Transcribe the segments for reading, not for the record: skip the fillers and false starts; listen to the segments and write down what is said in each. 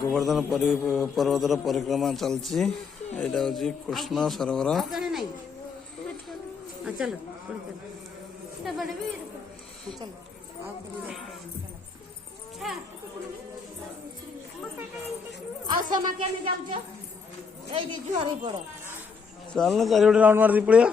गोवर्धन पर्वतर परिक्रमा चलती। यहाँ हूँ कृष्ण सरोवर। चलना चारिपटे राउंड मार दी पड़िया।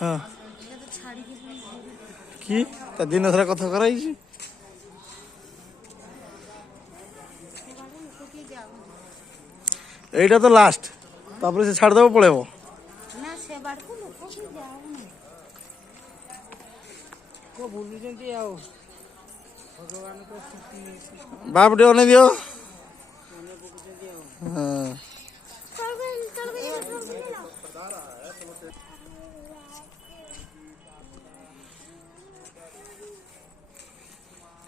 हाँ कि दिन सारा कथा कराई एटा तो लास्ट तापर से छाड़ देव पड़ेब बाप टे अने दियो। हाँ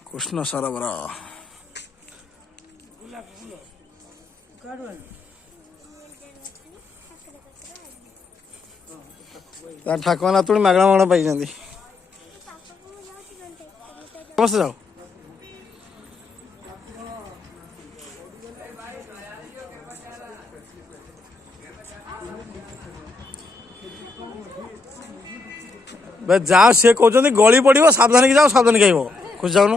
कृष्ण सरोवर ठाकुर नातुणी मागणा मागणा पाई समस्त जाओ। जाओ सी कहते गली पड़ो सावधान की जाओ सावधान खाइब खुश जाऊन।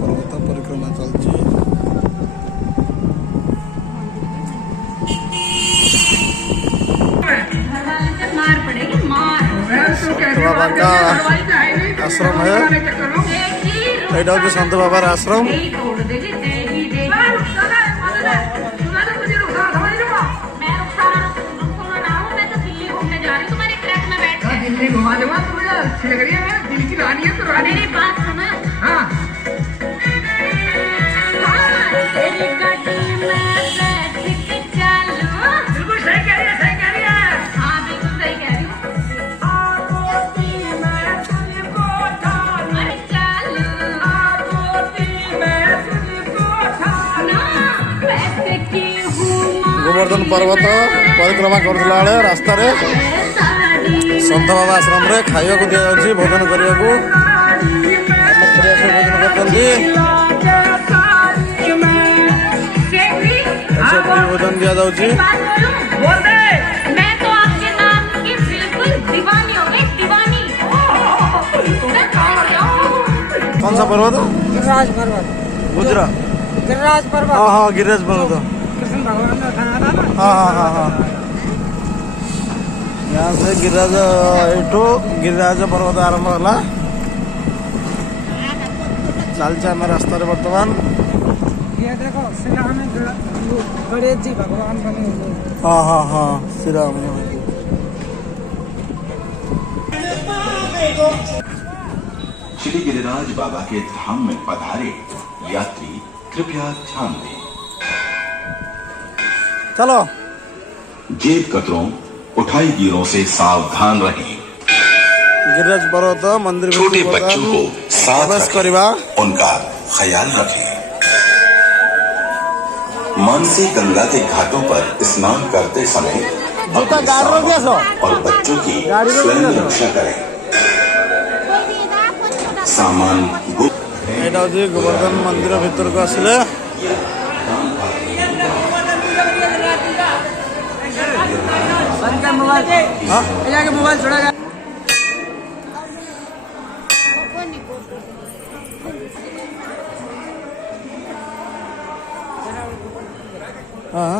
पर्वत परिक्रमा चलती। संत बाबा का आश्रम है। यहाँ हूँ संत बाबा आश्रम। दिल्ली घुमा दूंगा तुम्हें अच्छी लग रही है। मैं दिल की रानी है तो रानी। मेरी बात सुनो। हाँ तेरी गाड़ी में बैठ के चलो। बिल्कुल सही कह रही है सही कह रही है। हाँ बिल्कुल सही कह रही हूँ। गोवर्धन पर्वत परिक्रमा करला रास्ता रे संत बाबा आश्रम रे खाइबा को दिया जाउछि भोजन करिया को भोजन दिया जाउछि। मैं तो आपके नाम की बिल्कुल दीवानी हो गई दीवानी। कौन सा पर्वत? गिरिराज पर्वत। गुजरा गिरिराज पर्वत। हाँ हाँ गिरिराज पर्वत। कृष्ण भगवान का खाना था ना। हाँ हाँ हाँ हाँ यहाँ से गिरिराज एठो गिरिराज पर्वत आरंभ होला। चलते आम रास्ता बर्तमान। ये देखो श्री राम गणेश जी भगवान बने हुए। हाँ हाँ हाँ श्री राम। श्री गिरिराज बाबा के धाम में पधारे यात्री कृपया ध्यान दें। चलो जेब कतरों उठाई गिरों से सावधान रहें। गिरिराज पर्वत मंदिर छोटे बच्चों को साथ करवा उनका ख्याल रखें। मानसी गंगा के घाटों पर स्नान करते समय अपने सामान और बच्चों की स्वयं रक्षा करें। सामान गोवर्धन मंदिर भीतर को आसिले मोबाइल छोड़ा गया। हाँ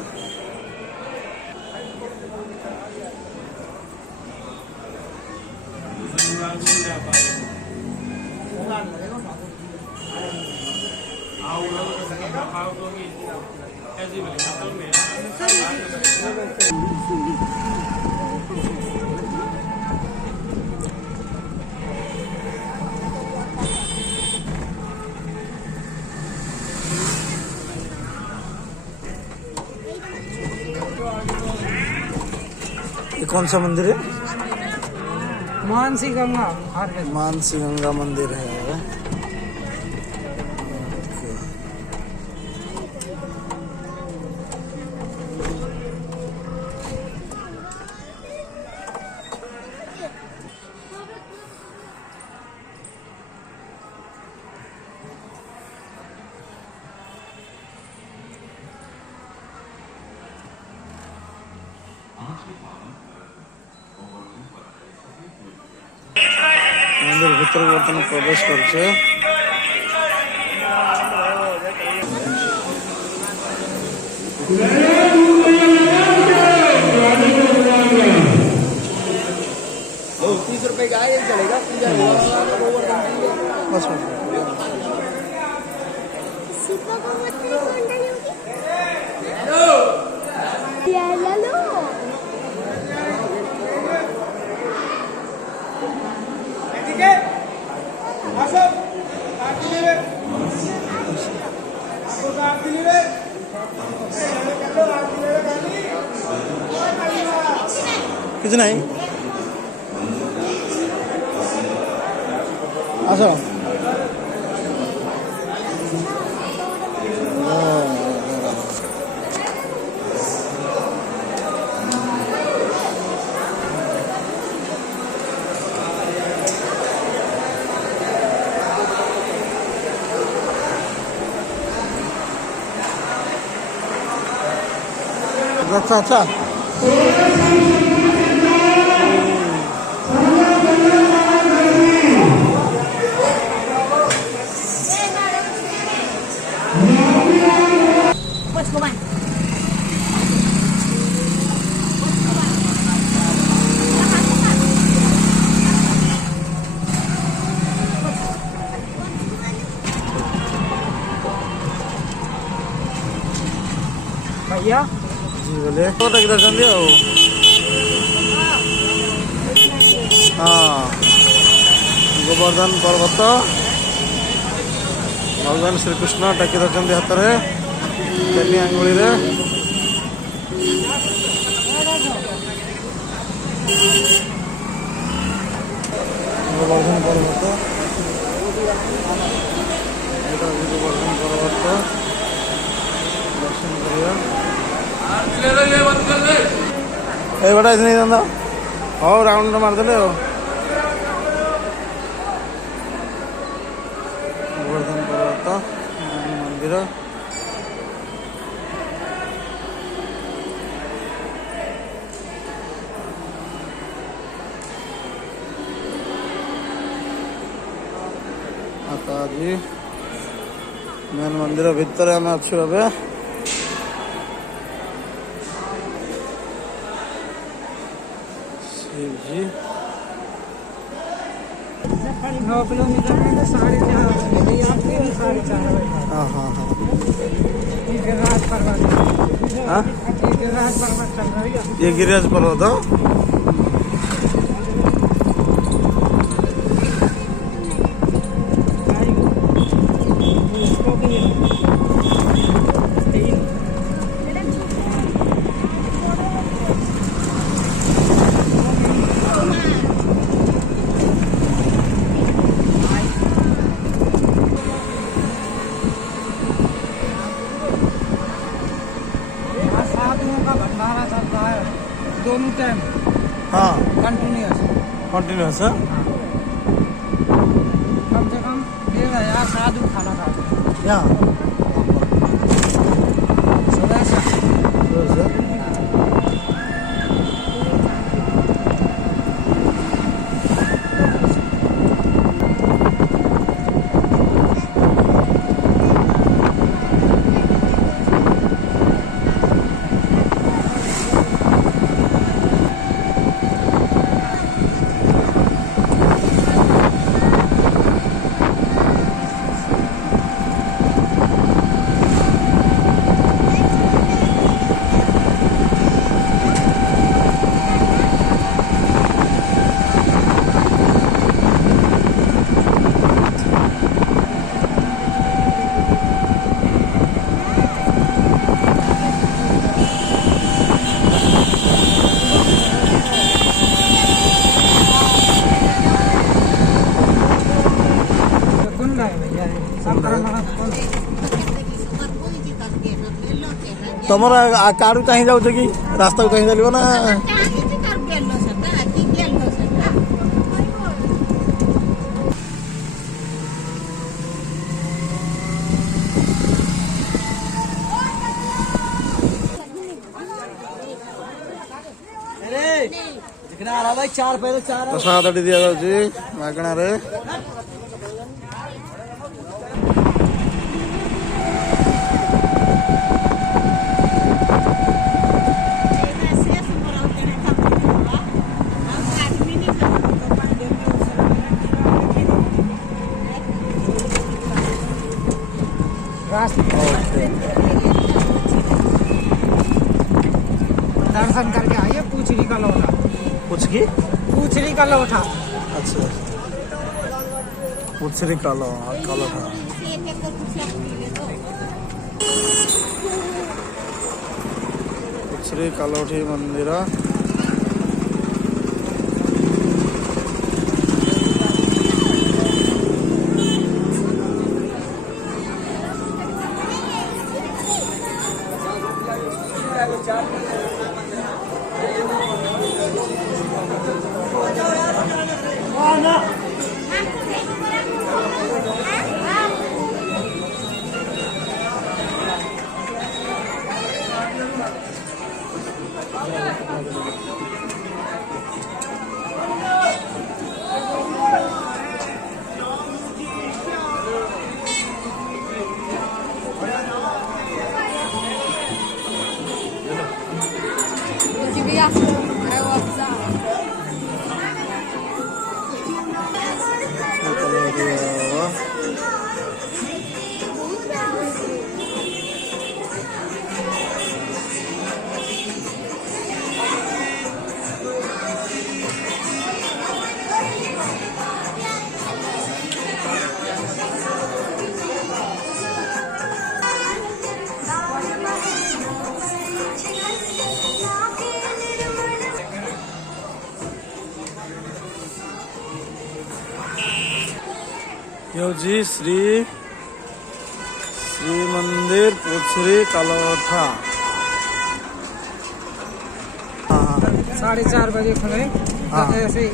ये कौन सा मंदिर है? मानसी गंगा हार्वेस्ट। मानसी गंगा मंदिर है। मंदिर भीतर बर्तन प्रवेश करछे। बस किसी नहीं आसो। अच्छा अच्छा भैया जी बोले तो दर्शन दियो। हाँ गोवर्धन पर्वत भगवान श्रीकृष्ण टाकी दर्शन हाथ में तेनी आंगुली रे। गोवर्धन पर्वत गोवर्धन पर्वत दर्शन करिए। ए बड़ा नहीं जाता और राउंड मार देले हो। गोवर्धन पर्वत मंदिर माताजी मेन मंदिर भितर आम अच्छे ए। जी 9 किलोमीटर में तो 4.5 आपके 4.5। हाँ हाँ हाँ गिरिराज पर्वत। हाँ गिरिराज पर्वत चल रही है। ये गिरिराज पर्वत हो। भंडारा चल रहा है दोनों टाइम। हाँ कंटिन्यूस है। कम से कम 1,000 साधु खाना खाते हैं यहाँ सुबह से। ତମର କାରୁ ଚାହିଁ ଯାଉଛ କି ରାସ୍ତାକୁ ଚାହିଁ ଚାଲିବ ନା ପ୍ରସାଦଟି ଦିଆଯାଉଛି ମାଗଣାରେ। दर्शन करके आइए पूछड़ी का लौटा। कुछ की पूछड़ी का लौटा। अच्छा पुछरी कालो कालो था पुछरी कालोठी मंदिर जी श्री श्री मंदिर पुछरी कालोठा 4:30 बजे खुले। हाँ। ऐसे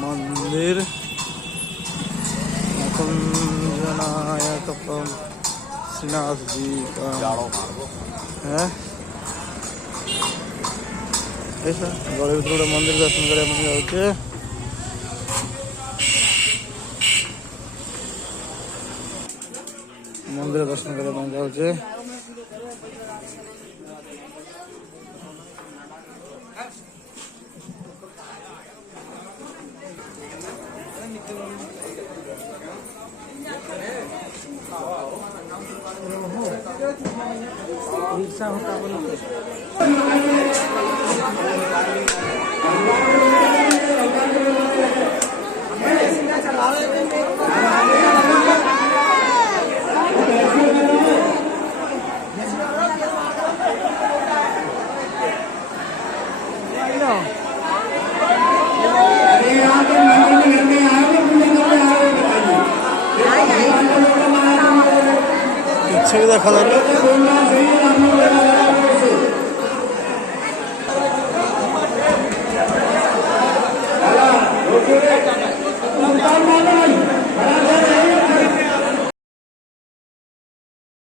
मंदिर कुंजनायक श्रीनाथ जी का है ऐसा गले भीतर मंदिर दर्शन करने जाऊे मंदिर दर्शन करने जाऊे रिक्शा होता बोलो पीछे भी देखा